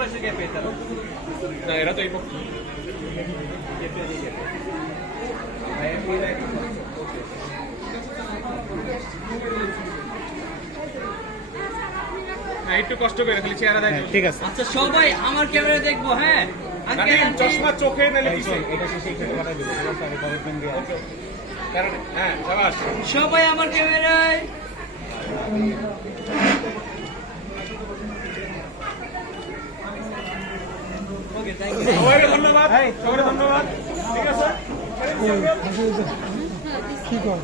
পাশে গ্যাপে তারা না এরা তো এই পক্ষ একটু কষ্ট করে খালি চেহারা দেয়। ঠিক আছে। আচ্ছা সবাই আমার ক্যামেরা দেখবো। হ্যাঁ চশমা চোখে নালে এটা শেষে একটু কথা দিব। ঠিক আছে, আমি কমিটমেন্ট দিয়ে আসছি। কারণ হ্যাঁ শাবাশ সবাই আমার ক্যামেরায়। Okay thank you. সবাইকে ধন্যবাদ, সবাইকে ধন্যবাদ। ঠিক আছে কি কর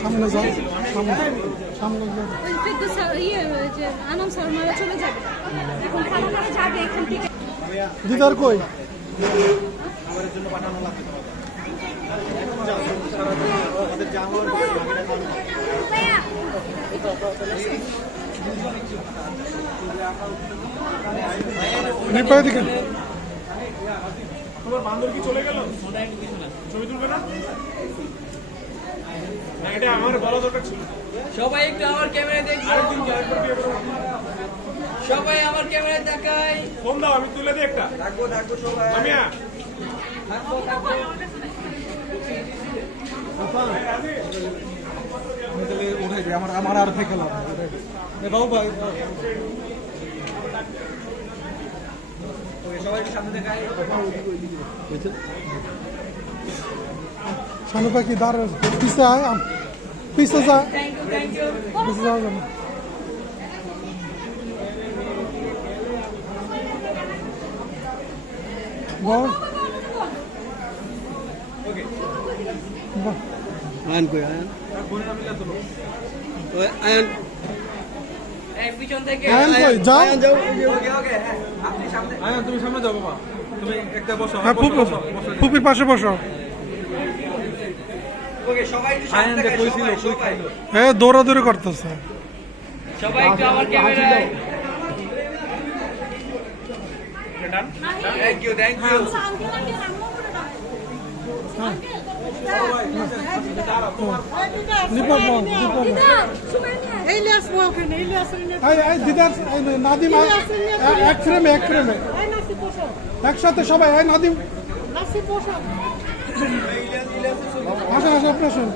সামনে যাও, সামনে সামনে যাও। আনাম স্যার মারা চলে যাবে, এখন খানা মারা যাবে এখান থেকে। দিদার কই? নিপাই দিকে তোমার বান্ধব কি চলে গেল? ছবি তুলবে না? না এটা আমার বলা দরকার ছিল। সবাই একটু আমার ক্যামেরা দেখবো। আরেকদিন জয়েন করবি এবার। সবাই আমার ক্যামেরা দেখাই। ফোন দাও, আমি তুলে দিই একটা। ডাকবো সবাই। আমিয়া উঠে যাই, আমার আর থেকে লাভ বাবু ভাই। সবাই সামনে দেখাই। শানু পাখি দাঁড় পিছে আয়, পিছে যা, থ্যাংক ইউ পিছে যাওয়া যাবে। বল বাহ, আয়ন কই আয়ন? ওই আয়ন এই পিছন থেকে। আয়ন কই? যাও। ওকে হ্যাঁ আপনি সামনে। আয়া তুমি সামনে যাও বাবা, তুমি একটা বসো। হ্যাঁ, ফুপির পাশে বসো। ওকে সবাই একটু সামনে দেখাই। সবাই হ্যাঁ, দৌড়াদৌড়ি করতেছে। সবাই একটু আমার ক্যামেরায়। থ্যাংক ইউ নিপা বল, নিপা বল। ইলিয়াস ওখানে, ইলিয়াস এই দিদার, এই নাদিম, এক ফ্রেমে, এক ফ্রেমে একসাথে সবাই। এই নাদিম আসেন, আসেন, আপনি আসেন।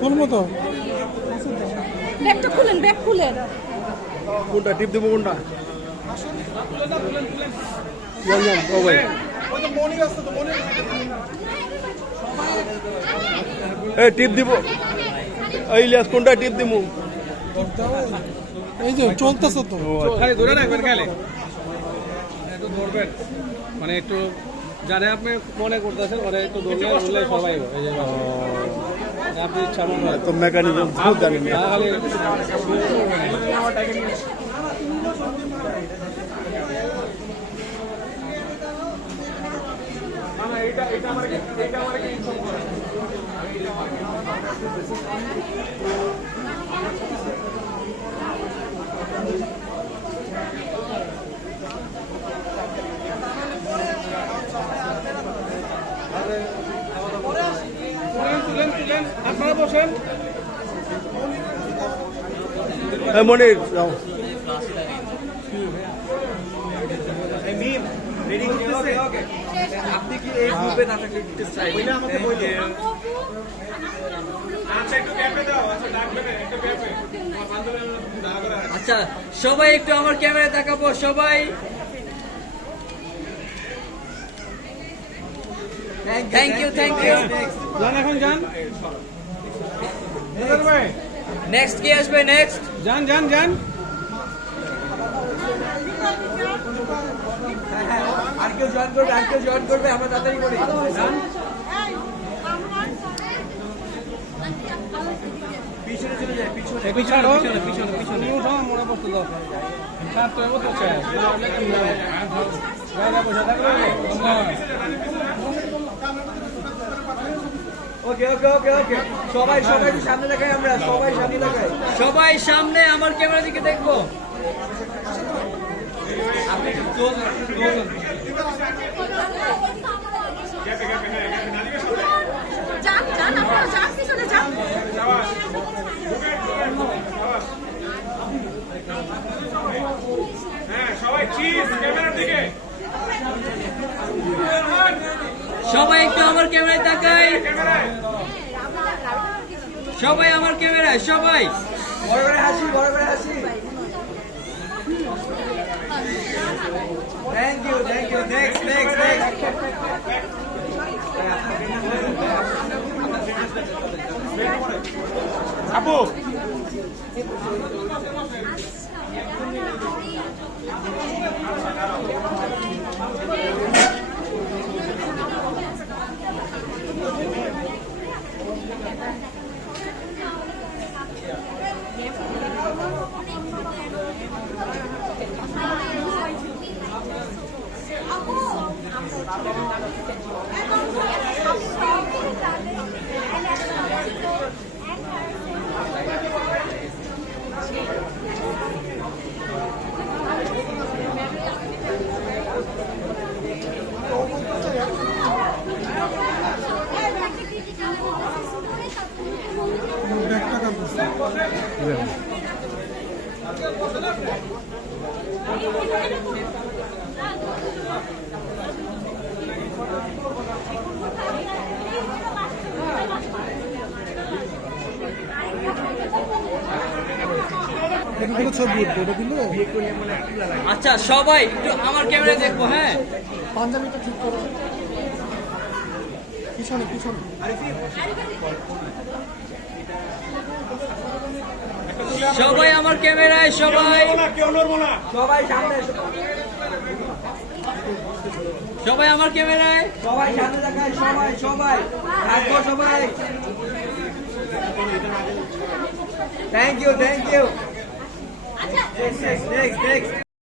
তুলবো তো। ব্যাগটা খুলেন, ব্যাগ খুলেন। কোনটা টিপ দেবো কোনটা? যান যান ও ভাই। এই টিপ দিব। এই ইলিয়াস কোনটা টিপ দিব? এই যে চলতেছে তো। খালি ধরে রাখবেন, খেলে একটু ধরবেন, মানে একটু জানে আপনি মনে করতেছেন ওরা একটু ধরলে সবাই এই যে আপনি ইচ্ছা মতো তো মেকানিজম খুব জানি না। খালি তুলেন আপনারা বসেন। মনির যাও। আপনি কি এই গ্রুপে না থাকলে একটু চাই আমাকে বলতে। আচ্ছা সবাই একটু আমার ক্যামেরা দেখাবো। সবাই থ্যাংক ইউ যান এখন যান। নেক্সট কি আসবে? নেক্সট যান যান যান। আর কেউ জয়েন করবে আমরা তাড়াতাড়ি করি। পিছনে চলে যায়, পিছনে পিছনে উঠো, মনে পড়তে দাও। ছাত্র মতো শেষ। ওকে সবাই সামনে দেখাই। আমরা সবাই সামনে আমার ক্যামেরা দিকে দেখবো। আপনি একটু close হন। সবাই একটু আমার ক্যামেরায় তাকাই, সবাই আমার ক্যামেরায়, সবাই বড় করে হাসি, বড় করে হাসি। Thank you, thank you. Next next next. আপু ছবি উঠবে এটা দিলে আচ্ছা সবাই একটু আমার ক্যামেরায় দেখবো। হ্যাঁ, পাঞ্জাবিটা ঠিক করো, পিছনে পিছনে। সবাই আমার ক্যামেরায়, সবাই কেউ নড়বো না। সবাই সামনে, সবাই আমার ক্যামেরায়, সবাই সামনে দেখায়, সবাই সবাই রাখবো সবাই। Thank you, thank you. Next next next.